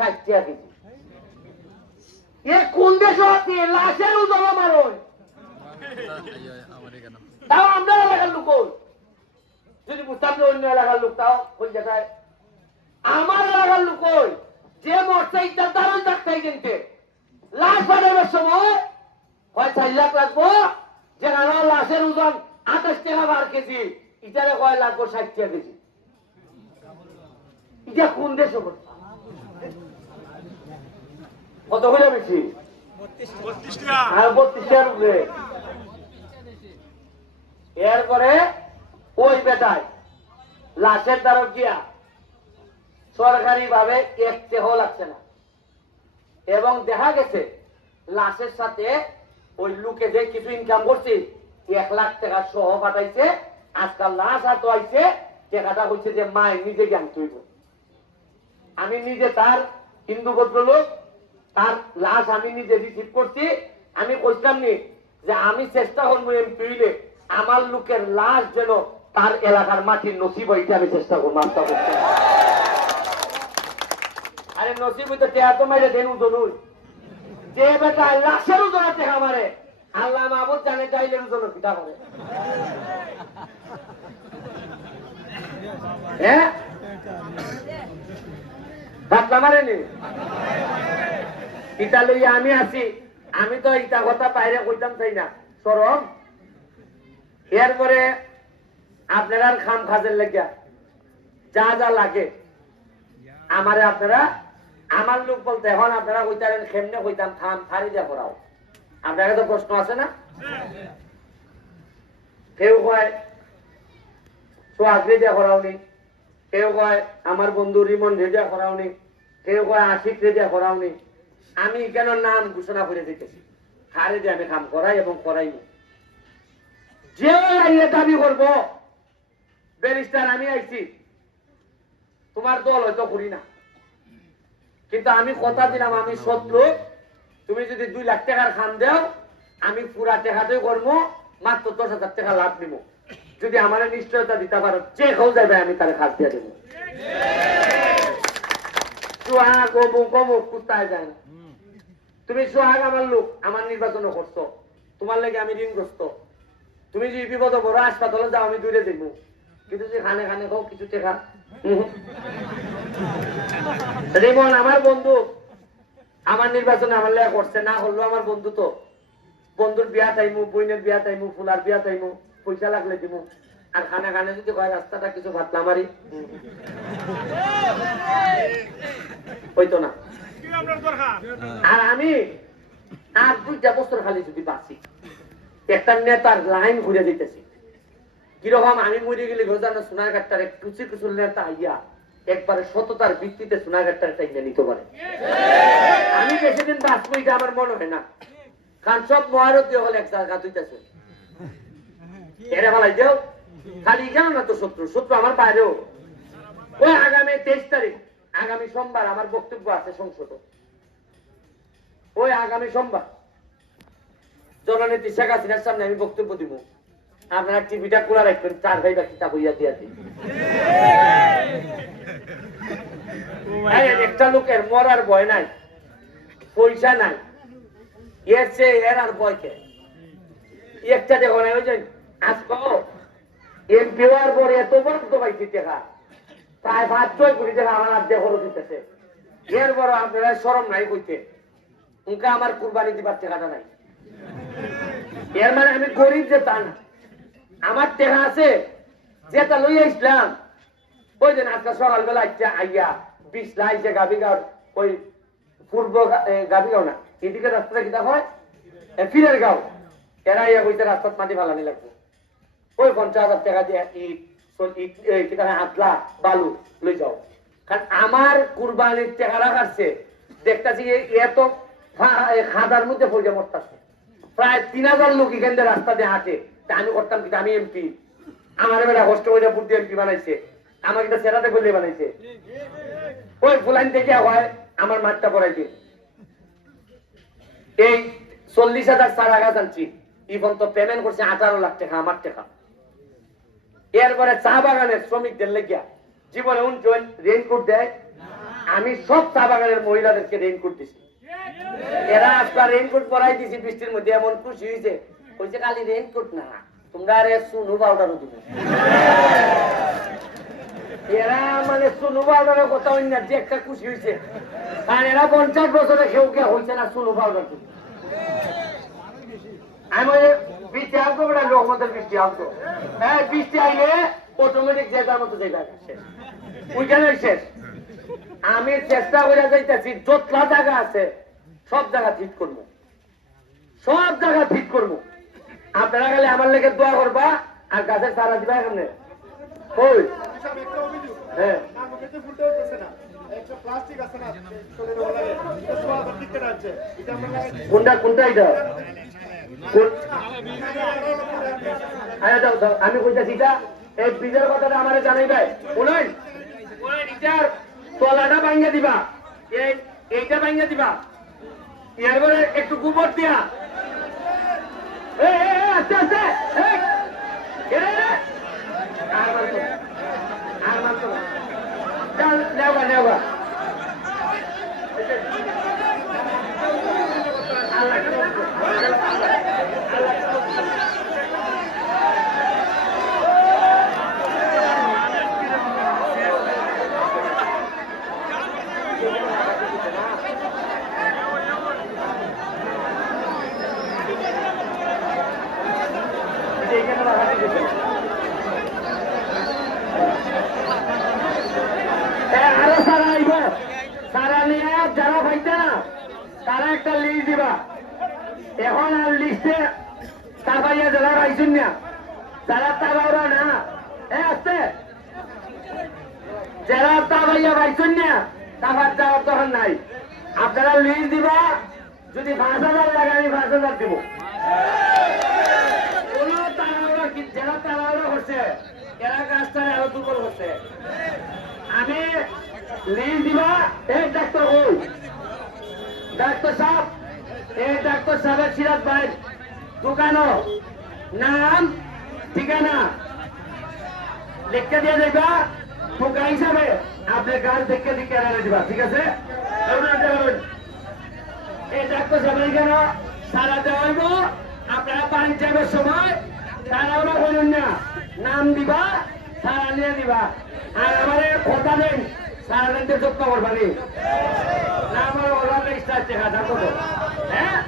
60 টাকা কেজি। এ কোন দেশে আছে লাশের ওজন আমার ওই তাও আমরা এলাকার লোক যদি বুঝতাম যে অন্য এলাকার লোক তাও কোন জায়গায় আমার এলাকার লোক যে মরছে ইচ্ছা তারই ডাক্তার কিনতে লাশ বানাবার সময় হয় 4 লাখ লাগবো যেখানে লাশের ওজন 28 টাকা বার কেজি ইটারে কয় লাগবো 60 টাকা কেজি। এটা কোন দেশ অবস্থা কত হয়ে বেশি 32 টাকার উপরে। এরপরে ওই বেটায় লাশের দ্বারা গিয়া সরকারি ভাবে 1 টাকাও লাগছে না এবং দেখা গেছে লাশের সাথে ওই লোকে যে কিছু ইনকাম করছে 1 লাখ টাকা সহ পাঠাইছে। আজকাল লাশ হাত আইছে টাকাটা হচ্ছে যে মায়ের নিজে জ্ঞান তৈব। আমি নিজে তার হিন্দু ভদ্রলোক তার লাশ আমি নিজে রিসিভ করছি। আমি কইতাম নি যে আমি চেষ্টা করবো এমপি হইলে আমার লোকের লাশ যেন তার এলাকার মাটির নসিব হইতে আমি চেষ্টা করবো। আস্থা করতে আরে নসিব হইতে টেয়া তো মাইরে দেন ওজন যে বেটা লাশের ওজন টেকা মারে আল্লাহ মাহবুব জানে চাইলের ওজন পিঠা করে। হ্যাঁ ধাক্কা মারেনি ইটা লইয়া আমি আছি। আমি তো ইটা কথা বাইরে কইতাম চাই না সরম। এরপরে আপনারা খাম খাজের লেগিয়া যা যা লাগে আমারে আপনারা আমার লোক বলতে এখন আপনারা কইতারেন কেমনে কইতাম খাম ফারি দিয়া করাও। আপনার তো প্রশ্ন আছে না? কেউ কয় সোহাগ রেজা করাওনি, কেউ কয় আমার বন্ধু রিমন রেজা করাওনি, কেউ কয় আশিক রেজা করাওনি। আমি কেন নাম ঘোষণা করে দিতেছি হারে যে আমি কাম করাই এবং করাইনি। যে আইয়ে দাবি করবো ব্যারিস্টার আমি আইছি তোমার দল হয়তো করি না কিন্তু আমি কথা দিলাম আমি শত্রু। তুমি যদি 2 লাখ টাকার খান দেও আমি পুরা টাকাতেই করবো মাত্র 10,000 টাকা লাভ নিব। যদি আমার নিশ্চয়তা দিতে পারো যে কেউ যাবে আমি তার খাস দিয়ে দেবো। সোহাগ অমুক অমুক কোথায় যায় না। তুমি সোহাগ আমার লোক আমার নির্বাচন করছো তোমার লাগে আমি ঋণগ্রস্ত। তুমি যদি বিপদ বড় হাসপাতালে যাও আমি দূরে দেবো কিন্তু যে খানে খানে খাও কিছু টাকা। রিমন আমার বন্ধু আমার নির্বাচনে আমার লেখা করছে না হলো আমার বন্ধু তো বন্ধুর বিয়া তাইমু বইনের বিয়া তাইমু ফুলার বিয়া তাইমু পয়সা লাগলে দিব। আর খানে খানে যদি কয় রাস্তাটা কিছু ভাতলা মারি হইতো না। আর আমি আর 2টা বছর খালি যদি বাঁচি একটা নেতার লাইন ঘুরে দিতেছি কিরকম আমি মরে গেলে রোজানা সোনারঘাটটার এক কুচি কুচুর নেতা আইয়া একবারে সততার ভিত্তিতে সোনারঘাটটার টাইমে নিতে পারে। আমি বেশি দিন বাঁচবো এটা আমার মনে হয় না কারণ সব মহারতী হলে এক জায়গা দুইতেছে এরা ভালাই দেও খালি কেন না তো শত্রু শত্রু আমার বাইরেও। ওই আগামী 23 তারিখ আগামী সোমবার আমার বক্তব্য আছে সংসদে। ওই আগামী সোমবার জননেত্রী শেখ হাসিনার সামনে আমি বক্তব্য দিব। আপনারা টিভিটা খোলা রাখবেন 4 ভাই বা কিতাব হইয়া দিয়া দিই। একটা লোকের মরার ভয় নাই পয়সা নাই এর চেয়ে এর আর ভয় কে? একটা দেখো না ওই যে আজকে এমপি হওয়ার পরে এত বড় তো পাইছি টাকা প্রায় 5-6 কোটি টাকা আমার আর দেখো দিতেছে। এর বড় আপনারা শরম নাই কইতে উনকা আমার কুরবানি দিবার টাকাটা নাই। এর মানে আমি গরিব যে তা না আমার টাকা আছে যেটা লইয়া ইসলাম। ওই দিন আজকে সকালবেলা আইয়া 20 লাখ যে গাবিগাঁও ওই পূর্ব গাবিগাঁও না এদিকে রাস্তাটা কিতা হয় ফিরের গাঁও এরা ইয়া কইতে রাস্তার মাটি ফালানি লাগবে ওই 50,000 টাকা দিয়ে ইট কিতা আতলা বালু লই যাও। কারণ আমার কুরবানির টাকা রাখাচ্ছে দেখতেছি এত খাদার মধ্যে পড়ে মরতেছে প্রায় 3,000 লোক এখান থেকে রাস্তা দিয়ে হাঁটে। আমি করতাম কি আমি এমপি আমার বেলা কষ্ট করে বুদ্ধি এমপি বানাইছে আমাকে একটা সেরাতে বললে বানাইছে। ওই ফুলাইন থেকে হয় আমার মাঠটা পড়াইছে এই 40,000 চারা গাছ আনছি ইভন তো পেমেন্ট করছে 18 লাখ টাকা আমার টাকা। এরপরে চা বাগানের শ্রমিকদের লেগিয়া জীবনে রেইনকোট দেয় আমি সব চা বাগানের মহিলাদেরকে রেইনকোট দিছি। এরা আজকাল রেইনকোট পরাই দিছি বৃষ্টির মধ্যে, এমন খুশি হয়েছে। কইছে খালি রেইনকোট না, তোমরা আরে সুনু পাউডারও দিবে। এরা মানে সুনু পাউডারের কথা অন্য যে একটা খুশি হয়েছে, কারণ এরা 50 বছরে কেউ কেউ হয়েছে না সুনু পাউডার দিবে। আমি বৃষ্টি আসবো বেটা, রহমতের বৃষ্টি আসবো। হ্যাঁ, বৃষ্টি আইলে অটোমেটিক জায়গার মতো জায়গা শেষ, ওইখানে শেষ। আমি চেষ্টা করে যাইতেছি যতলা জায়গা আছে সব জায়গা ঠিক করবো, সব জায়গা ঠিক করবো। আপনারা গেলে আমার লেগে দোয়া করবা আর গাছের সারা দিবা। এখানে ওই হ্যাঁ কোনটা কোনটা এটা আমি কইতেছি এই বীজের কথাটা আমার জানাই ভাই। বলুন এটার তলাটা ভাঙিয়ে দিবা, এইটা ভাঙিয়ে দিবা, এরপরে একটু গোবর দিয়া আস্তে আস্তে আর মানতো নেওয়া নেওয়া আরো সারা আইব, সারা নিয়ে যারা ভাইতে না তারা একটা লিস্ট দিবা। এখন আর লিস্টে তাবাইয়া যারা পাইছেন না, যারা তাবাওরা না আসতে, যারা তাবাইয়া পাইছেন না তাবার যাওয়ার তখন নাই। আপনারা লিস্ট দিবা, যদি 5,000 লাগে আমি 5,000 দিব। কোন তারাওরা যারা তারাওরা করছে এরা কাজটা আরো দুর্বল করছে। আমি লিস্ট দিবা, এই ডাক্তার ওই ডাক্তার সাহেব, এই ডাক্তার সাহেবের সিরাজ ভাই দোকানো নাম ঠিকানা লিখে দিয়ে দেবা। টোকা হিসাবে আপনি গাছ দেখে দিকে এড়ালে দিবা, ঠিক আছে? এই ডাক্তার সাহেবের কেন সারা দেওয়া হইব। আপনারা পানি চাইবার সময় তারাও বলুন না, নাম দিবা, সারা নিয়ে দিবা। আর আমার কথা দেন সারা দিনতে যত্ন করবানি না, আমার ওলার ইচ্ছা আছে হাজার কত। হ্যাঁ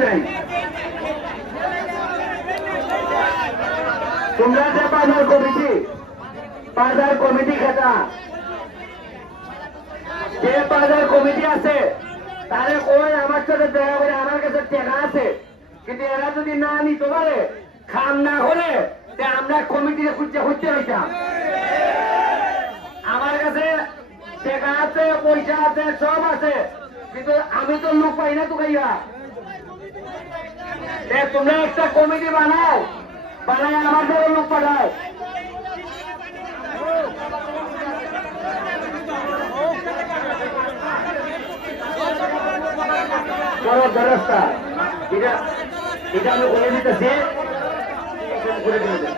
নাই তোমরা যে বাজার কমিটি খেতা যে বাজার কমিটি আছে তারে কই আমার সাথে দেখা করে, আমার কাছে টাকা আছে, কিন্তু এরা যদি না নিতে পারে খাম না হলে আমরা কমিটিতে খুঁজতে খুঁজতে হইতাম। আমার কাছে টাকা আছে, পয়সা আছে, সব আছে, কিন্তু আমি তো লোক পাই না। তো ভাইয়া তোমরা একটা কমিটি বানাও, বানাই আমার ঘরে লোক পাঠাও। ব্যবস্থা এটা আমি বলে দিতেছি, করে দিতে